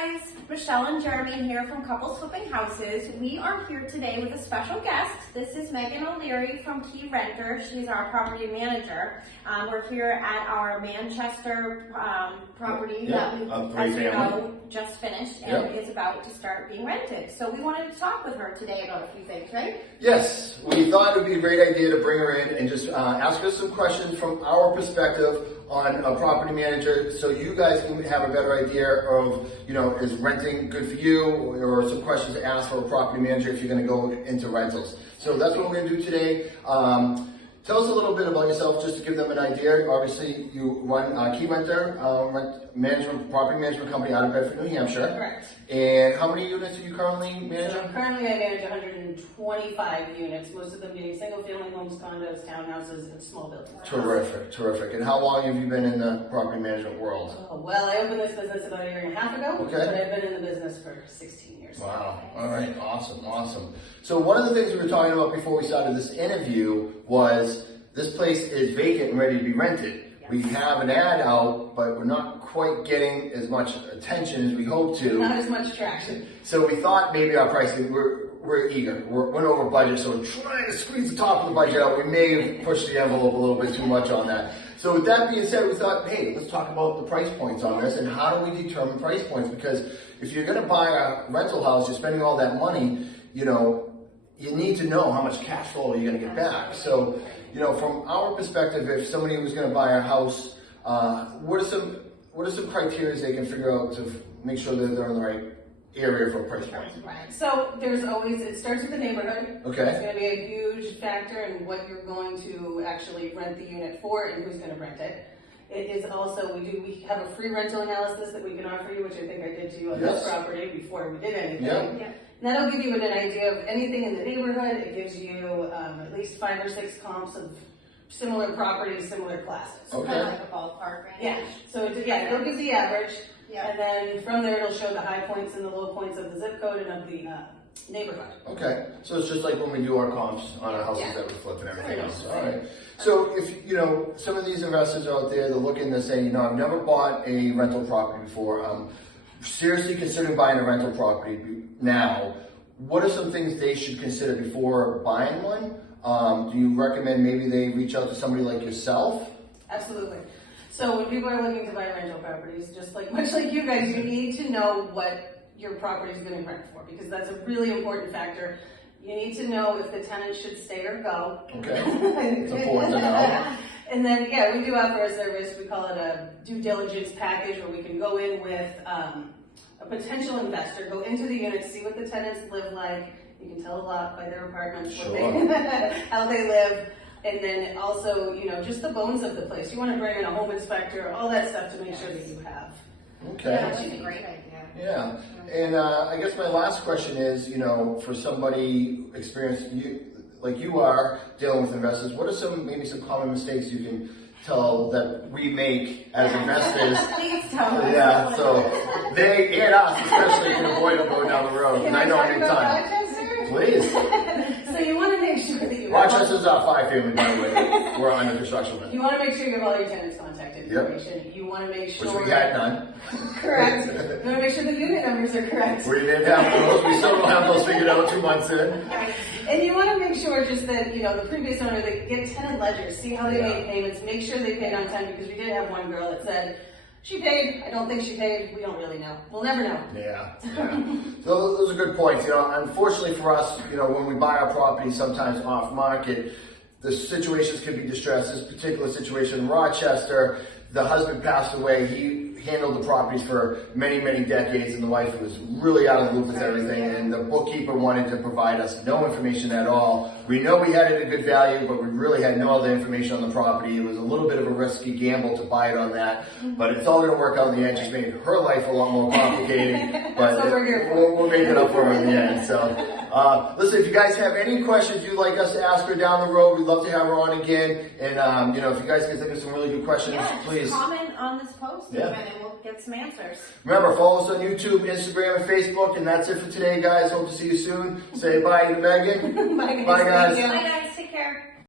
guys, Michelle and Jeremy here from Couples Flipping Houses. We are here today with a special guest. This is Megan O'Leary from Key Renter. She's our property manager. We're here at our Manchester property that we, as you know, just finished and is about to start being rented. So we wanted to talk with her today about a few things, right? Yes, we thought it would be a great idea to bring her in and just ask her some questions from our perspective on a property manager, so you guys can have a better idea of, is renting good for you, or some questions to ask for a property manager if you're going to go into rentals. So that's what we're going to do today. Tell us a little bit about yourself, just to give them an idea. Obviously, you run Key Renter, property management company out of Bedford, New Hampshire. Correct. And how many units are you currently managing? So currently I manage 125 units, most of them being single-family homes, condos, townhouses, and small buildings. Terrific, terrific. And how long have you been in the property management world? Oh, well, I opened this business about a year and a half ago, Okay. but I've been in the business for 16 years. Wow. All right. Awesome. Awesome. So one of the things we were talking about before we started this interview was this place is vacant and ready to be rented. Yes. We have an ad out, but we're not quite getting as much attention as we hope to. Not as much traction. So we thought maybe our pricing, we're eager. We went over budget, so we're trying to squeeze the top of the budget out. We may have pushed the envelope a little bit too much on that. So with that being said, we thought, hey, let's talk about the price points on this and how do we determine price points? Because if you're going to buy a rental house, you're spending all that money, you need to know how much cash flow you're going to get back. So, from our perspective, if somebody was going to buy a house, what are some criteria they can figure out to make sure that they're in the right area for a price point? Right. So it starts with the neighborhood. Okay. It's going to be a huge factor in what you're going to actually rent the unit for and who's going to rent it. It is also, we have a free rental analysis that we can offer you, which I think I did to you on this property before we did anything. Yeah. And that'll give you an idea of anything in the neighborhood. It gives you at least 5 or 6 comps of similar properties, similar classes. So kind of like a ballpark range. Yeah. So it'll give the average. Yeah. And then from there it'll show the high points and the low points of the zip code and of the neighborhood. Okay. So it's just like when we do our comps on our houses that we flip and everything else. All right. So if, some of these investors out there, they're looking to say, I've never bought a rental property before. I'm seriously considering buying a rental property now. What are some things they should consider before buying one? Do you recommend maybe they reach out to somebody like yourself? Absolutely. So when people are looking to buy rental properties, much like you guys, you need to know what your property is going to rent for, because that's a really important factor. You need to know if the tenant should stay or go. Okay. It's important to know. And then, we do offer a service. We call it a due diligence package, where we can go in with a potential investor, go into the unit, see what the tenants live like. You can tell a lot by their apartments, how they live. And then also, just the bones of the place. You want to bring in a home inspector, all that stuff to make sure that you have. Okay. Yeah, that's a great idea. Yeah. And I guess my last question is, for somebody experienced like you are dealing with investors, what are maybe some common mistakes you can tell that we make as investors? Please tell us. Yeah, so they and us especially can avoid them going down the road. And I know any time. Please. So you want to make sure that you Rochester's our 5-family, by the way. We're under construction. You want to make sure you have all your tenants' contact information. Yep. You want to make sure. Which we had none. Correct. You want to make sure the unit numbers are correct. We didn't have those. We still don't have those figured out 2 months in. And you want to make sure just that, the previous owner, they get tenant ledgers, see how they made payments, make sure they paid on time, because we did have one girl that said, she paid, I don't think she paid, we don't really know. We'll never know. Yeah. So those are good points. Unfortunately for us, when we buy our property sometimes off market, the situations can be distressed. This particular situation in Rochester, the husband passed away. He handled the properties for many, many decades, and the wife was really out of the loop with everything, and the bookkeeper wanted to provide us no information at all. We know we had it at good value, but we really had no other information on the property. It was a little bit of a risky gamble to buy it on that, but it's all going to work out in the end. Just made her life a lot more complicated, but we'll make it up for her in the end. So. Listen, if you guys have any questions you'd like us to ask her down the road, we'd love to have her on again. And, if you guys can think of some really good questions, please. Comment on this post even, and we'll get some answers. Remember, follow us on YouTube, Instagram, and Facebook. And that's it for today, guys. Hope to see you soon. Say bye to Megan. Bye, guys. Bye, guys. Bye, guys. Take care.